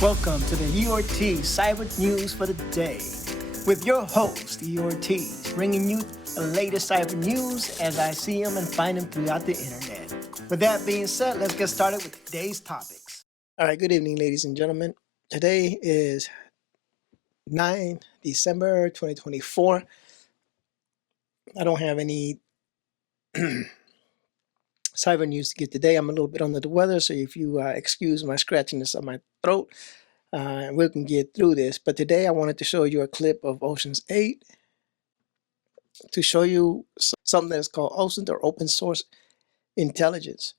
Welcome to the EOT Cyber News for the day with your host, EOT, bringing you the latest cyber news as I see them and find them throughout the internet. With that being said, let's get started with today's topics. All right, good evening, ladies and gentlemen. Today is 9 December 2024. I don't have any cyber news to get today. I'm a little bit under the weather, so if you excuse my scratchiness of my throat, we can get through this. But today I wanted to show you a clip of Ocean's 8 to show you something that's called Osint, or open source intelligence.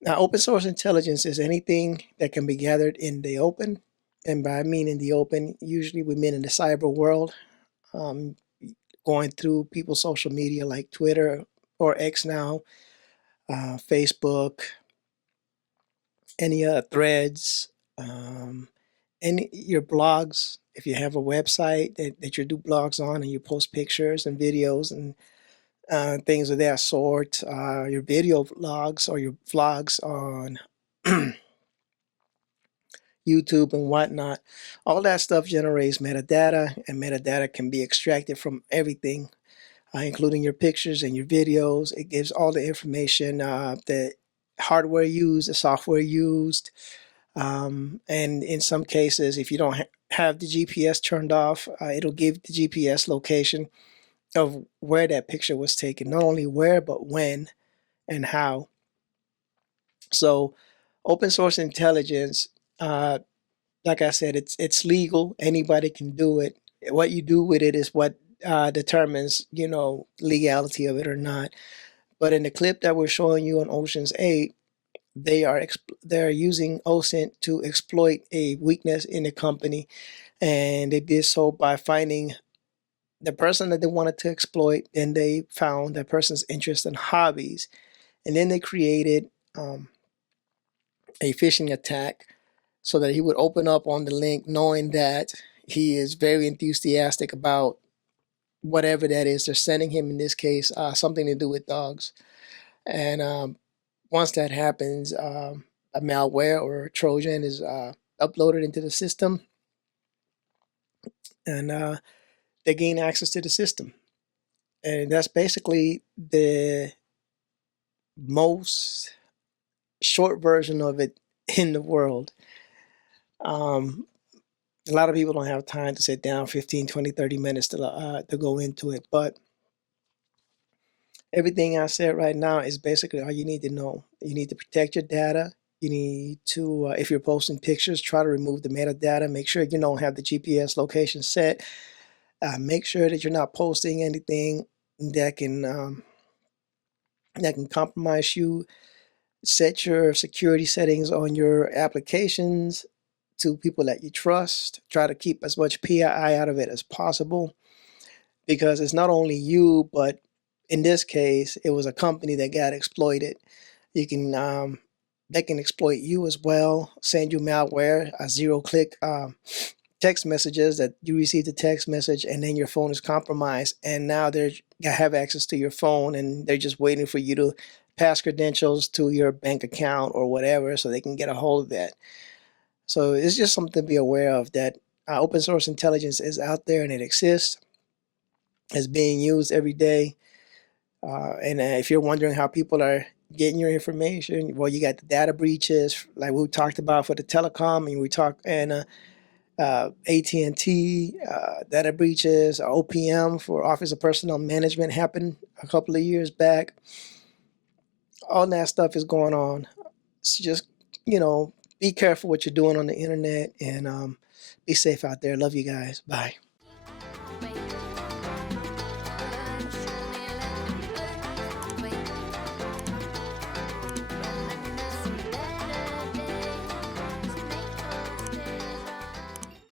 Now, open source intelligence is anything that can be gathered in the open. And by I mean in the open, usually we mean in the cyber world, going through people's social media like Twitter or X now, Facebook, any threads, any your blogs. If you have a website that you do blogs on and you post pictures and videos and things of that sort, your video vlogs or your vlogs on YouTube and whatnot, all that stuff generates metadata, and metadata can be extracted from everything, including your pictures and your videos. It gives all the information, the hardware used, the software used, and in some cases, if you don't have the GPS turned off, it'll give the GPS location of where that picture was taken, not only where, but when and how. So open source intelligence, like I said, it's legal. Anybody can do it. What you do with it is what determines, legality of it or not. But in the clip that we're showing you on Ocean's 8, they're using Osint to exploit a weakness in the company, and they did so by finding the person that they wanted to exploit. Then they found that person's interest and hobbies, and then they created a phishing attack so that he would open up on the link knowing that he is very enthusiastic about whatever that is they're sending him, in this case something to do with dogs. And once that happens, a malware or a Trojan is uploaded into the system, and they gain access to the system. And that's basically the most short version of it in the world. A lot of people don't have time to sit down 15, 20, 30 minutes to go into it. But everything I said right now is basically all you need to know. You need to protect your data. You need to, if you're posting pictures, try to remove the metadata. Make sure you don't have the GPS location set. Make sure that you're not posting anything that can compromise you. Set your security settings on your applications to people that you trust. Try to keep as much PII out of it as possible, because it's not only you, but in this case, it was a company that got exploited. You can they can exploit you as well. Send you malware, a zero-click text messages that you receive the text message, and then your phone is compromised, and now they have access to your phone, and they're just waiting for you to pass credentials to your bank account or whatever, so they can get a hold of that. So it's just something to be aware of, that open source intelligence is out there and it exists. It's being used every day. And if you're wondering how people are getting your information, well, you got the data breaches, like we talked about for the telecom, and we talked, and AT&T data breaches, OPM for Office of Personnel Management happened a couple of years back. All that stuff is going on. So just, be careful what you're doing on the internet, and be safe out there. Love you guys. Bye.